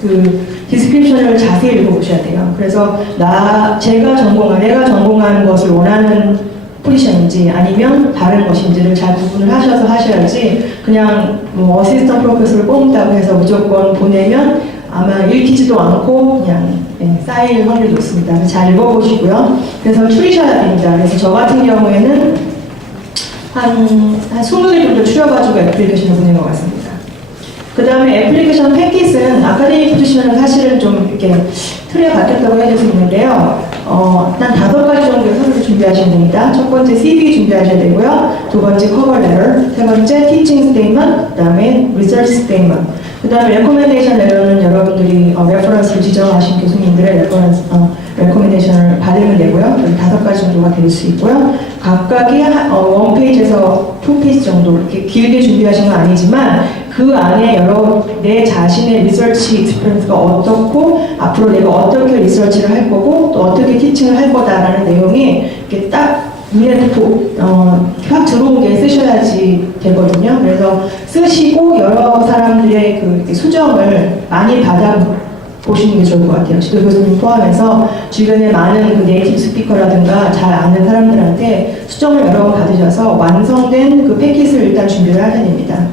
그 디스크립션을 자세히 읽어보셔야 돼요. 그래서 내가 전공한 것을 원하는 포지션인지 아니면 다른 것인지를 잘 구분을 하셔서 하셔야지 그냥 뭐 어시스턴트 프로페서를 뽑는다고 해서 무조건 보내면 아마 읽히지도 않고 그냥 쌓일 확률이 높습니다. 그래서 잘 읽어보시고요. 그래서 추리셔야 됩니다. 그래서 저 같은 경우에는 한 20개 정도 추려가지고 애플리케이션을 보낸 것 같습니다. 그 다음에 애플리케이션 패킷은 아카데믹 포지션은 사실은 좀 이렇게 틀에 박혔다고 해야 될 수 있는데요. 한 5가지 정도의 서류를 준비하시면 됩니다. 첫 번째 CV 준비하셔야 되고요. 두 번째 커버 레터, 세 번째 티칭 스테이먼트, 그 다음에 리서치 스테이먼트. 그 다음에 레코멘데이션 레터는 여러분들이 레퍼런스를 지정하신 교수님들의 레코멘데이션을 받으면 되고요. 5가지 정도가 될 수 있고요. 각각이 1페이지에서 2페이지 정도 이렇게 길게 준비하신 건 아니지만 그 안에 내 자신의 리서치 익스피리언스가 어떻고 앞으로 내가 어떻게 리서치를 할 거고 또 어떻게 티칭을 할 거다라는 내용이 이렇게 딱 눈에 확 들어오게 쓰셔야지 되거든요. 그래서 쓰시고 여러 사람들의 그 수정을 많이 받아보시는 게 좋을 것 같아요. 지도 교수님 포함해서 주변에 많은 그 네이티브 스피커라든가 잘 아는 사람들한테 수정을 여러 번 받으셔서 완성된 그 패킷을 일단 준비를 하셔야 됩니다.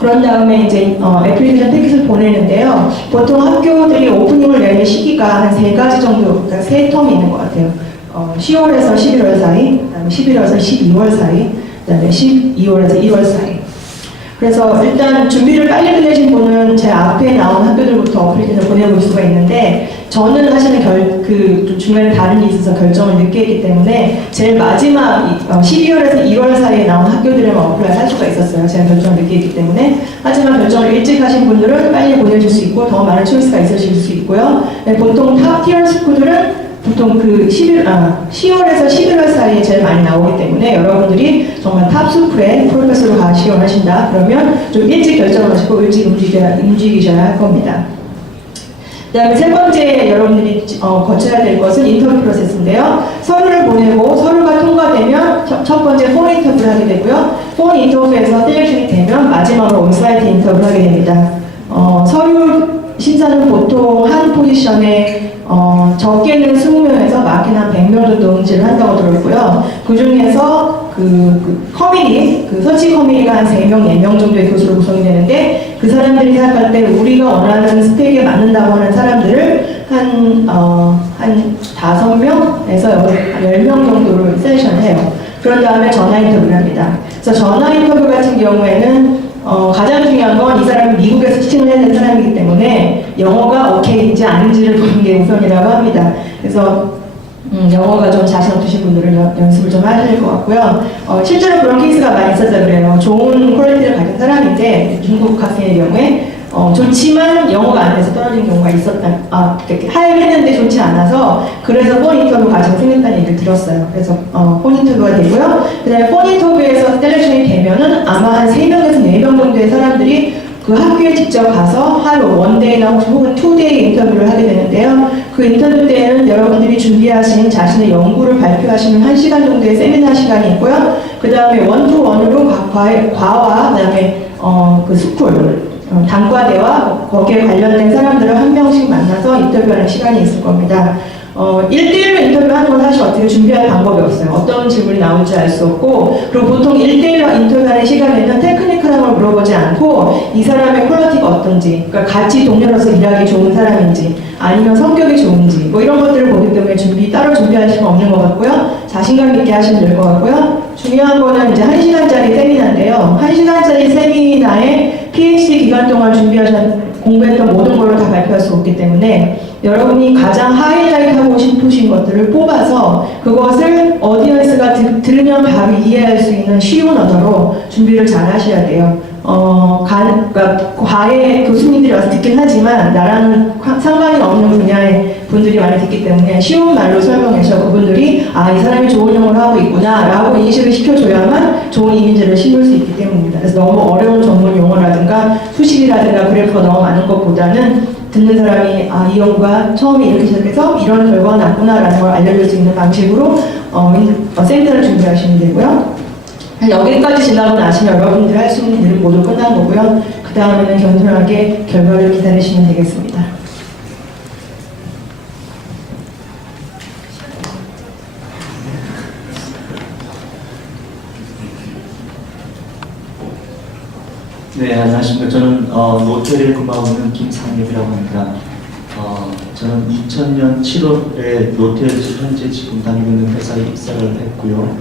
그런 다음에 이제 애플리케이션 패킷을 보내는데요. 보통 학교들이 오프닝을 내는 시기가 한 3가지 정도, 그러니까 3텀이 있는 것 같아요. 10월에서 11월 사이, 그다음에 11월에서 12월 사이, 그다음에 12월에서 1월 사이. 그래서 일단 준비를 빨리 끝내신 분은 제 앞에 나온 학교들부터 애플리케이션을 보내볼 수가 있는데 저는 사실은 좀 중간에 다른 일이 있어서 결정을 늦게 했기 때문에 제일 마지막 12월에서 2월 사이에 나온 학교들에만 어플라이 할 수가 있었어요. 제가 결정을 늦게 했기 때문에. 하지만 결정을 일찍 하신 분들은 빨리 보내줄 수 있고 더 많은 초이스가 있으실 수 있고요. 보통 탑 티어 스쿨들은 보통 10월에서 11월 사이에 제일 많이 나오기 때문에 여러분들이 정말 탑 스쿨에 프로페서로 가시려 하신다 그러면 좀 일찍 결정을 하시고 일찍 움직이셔야 할 겁니다. 그 다음에 세 번째 여러분들이 거쳐야 될 것은 인터뷰 프로세스인데요. 서류를 보내고 서류가 통과되면 첫 번째 폰 인터뷰를 하게 되고요. 폰 인터뷰에서 셀렉션이 되면 마지막으로 온사이트 인터뷰를 하게 됩니다. 서류 심사는 보통 한 포지션에 적게는 20명에서 많게는 한 100명 정도 응시를 한다고 들었고요. 그 중에서 서치 커미니가 한 3명, 4명 정도의 교수로 구성이 되는데 그 사람들이 생각할 때 우리가 원하는 스펙에 맞는다고 하는 사람들을 한 5명에서 10명 정도로 셀렉션을 해요. 그런 다음에 전화 인터뷰를 합니다. 그래서 전화 인터뷰 같은 경우에는 가장 중요한 건 이 사람이 미국에서 티칭을 해야 되는 사람이기 때문에 영어가 오케이인지 아닌지를 보는 게 우선이라고 합니다. 그래서 영어가 좀 자신 없으신 분들은 연습을 좀 하셔야 될 것 같고요. 실제로 그런 케이스가 많이 있어서 그래요. 좋은 퀄리티를 가진 사람인데 중국 학생의 경우에 좋지만 영어가 안 돼서 떨어진 경우가 있었다. 하이를 했는데 좋지 않아서 그래서 폰 인터뷰 과정이 생겼다는 얘기를 들었어요. 그래서 폰 인터뷰가 되고요. 그 다음에 폰 인터뷰에서 셀렉션이 되면은 아마 한 3명에서 4명 정도의 사람들이 그 학교에 직접 가서 하루 원데이나 혹은 투데이 인터뷰를 하게 되는데요. 그 인터뷰 때에는 여러분들이 준비하신 자신의 연구를 발표하시는 1시간 정도의 세미나 시간이 있고요. 그 다음에 원투원으로 각 과와 그 다음에 그 스쿨 단과대와 거기에 관련된 사람들을 한 명씩 만나서 인터뷰하는 시간이 있을 겁니다. 1대1로 인터뷰하는 건 사실 어떻게 준비할 방법이 없어요. 어떤 질문이 나올지 알 수 없고 그리고 보통 1대1로 인터뷰하는 시간에는 테크니컬한 걸 물어보지 않고 이 사람의 퀄리티가 어떤지 그러니까 같이 동료로서 일하기 좋은 사람인지 아니면 성격이 좋은지 뭐 이런 것들을 보기 때문에 따로 준비할 시간 없는 것 같고요. 자신감 있게 하시면 될 것 같고요. 중요한 거는 이제 1시간짜리 세미나인데요. 1시간짜리 세미나에 PhD 기간 동안 공부했던 모든 걸 다 발표할 수 없기 때문에 여러분이 가장 하이라이트하고 싶으신 것들을 뽑아서 그것을 오디언스가 들으면 바로 이해할 수 있는 쉬운 언어로 준비를 잘 하셔야 돼요. 그러니까 과외 교수님들이 와서 듣긴 하지만 나랑은 상관이 없는 분야의 분들이 많이 듣기 때문에 쉬운 말로 설명해서 그분들이 이 사람이 좋은 영어를 하고 있구나 라고 인식을 시켜줘야만 좋은 이미지를 심을 수 있기 때문입니다. 그래서 너무 어려운 전문 용어라든가 수식이라든가 그래프가 너무 많은 것보다는 듣는 사람이 이 연구가 처음에 이렇게 시작해서 이런 결과가 났구나 라는 걸 알려줄 수 있는 방식으로 세미나를 준비하시면 되고요. 여기까지 지나고 나시면 여러분들이 할 수 있는 일은 모두 끝난 거고요. 그 다음에는 겸손하게 결과를 기다리시면 되겠습니다. 네, 안녕하십니까. 저는 노텔에 근무하고 있는 김상엽이라고 합니다. 저는 2000년 7월에 노텔 현재 지금 다니고 있는 회사에 입사를 했고요.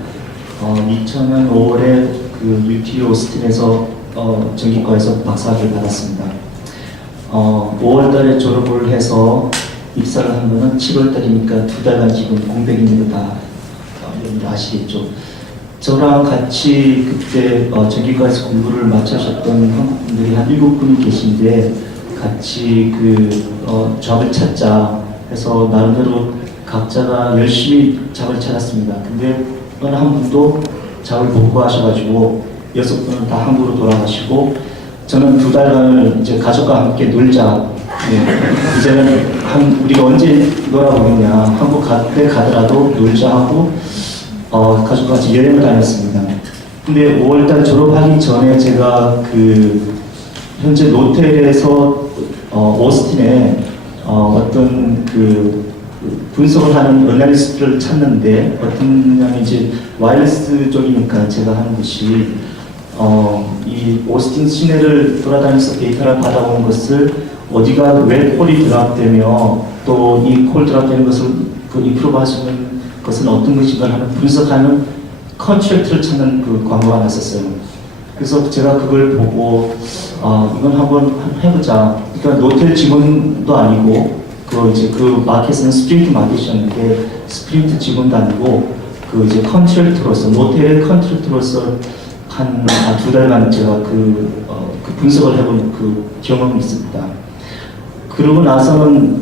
2000년 5월에 그 UT 오스틴에서 전기과에서 박사학위를 받았습니다. 5월달에 졸업을 해서 입사를 한 거는 7월달이니까 2달간 지금 공백인 거 다 여러분들 아시겠죠. 저랑 같이 그때 전기과에서 공부를 마치셨던 한국분들이 한 7분이 계신데 같이 잡을 찾자 해서 나름대로 각자가 열심히 잡을 찾았습니다. 근데 어느 한 분도 잡을 못 구하셔가지고 6분은 다 한국으로 돌아가시고 저는 2달간을 이제 가족과 함께 놀자. 예, 이제는 우리가 언제 놀아보겠냐. 한국 갈 때 가더라도 놀자 하고 가족과 같이 여행을 다녔습니다. 근데 5월달 졸업하기 전에 제가 현재 노텔에서 오스틴에 어떤 분석을 하는 애널리스트를 찾는데 어떤 분야면 이제 와이어리스 쪽이니까 제가 하는 것이 이 오스틴 시내를 돌아다니면서 데이터를 받아오는 것을 어디가 왜 콜이 드랍되며 또 이 콜 드랍되는 것을 임프로브 할 수 있는 것은 어떤 것인가 하는 분석하는 컨트랙트를 찾는 광고가 났었어요. 그래서 제가 그걸 보고 이건 한번 해보자. 그러니까 노텔 직원도 아니고 그 마켓은 스프린트 마켓이었는데 스프린트 직원도 아니고 이제 컨트랙트로서 노텔의 컨트랙트로서 한 2달간 제가 분석을 해본 경험이 있습니다. 그러고 나서는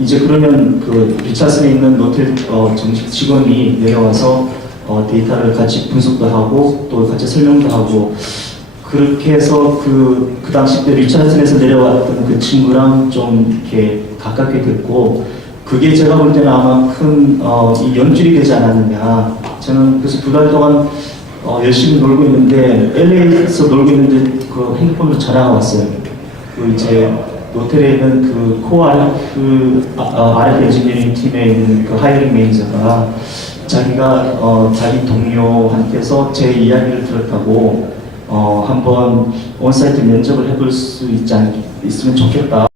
이제 그러면 리차슨에 있는 노텔 정식 직원이 내려와서 데이터를 같이 분석도 하고 또 같이 설명도 하고 그렇게 해서 그 당시 때 리차슨에서 내려왔던 그 친구랑 좀 이렇게 가깝게 됐고 그게 제가 볼 때는 아마 큰 이 연줄이 되지 않았느냐. 저는 그래서 2달 동안 열심히 놀고 있는데 LA에서 놀고 있는데 핸드폰으로 전화가 왔어요. 이제 노텔에 있는 코어 RF 엔지니어링 팀에 있는 하이어링 매니저가 자기가 자기 동료한테서 제 이야기를 들었다고 한번 온사이트 면접을 해볼 수 있으면 좋겠다.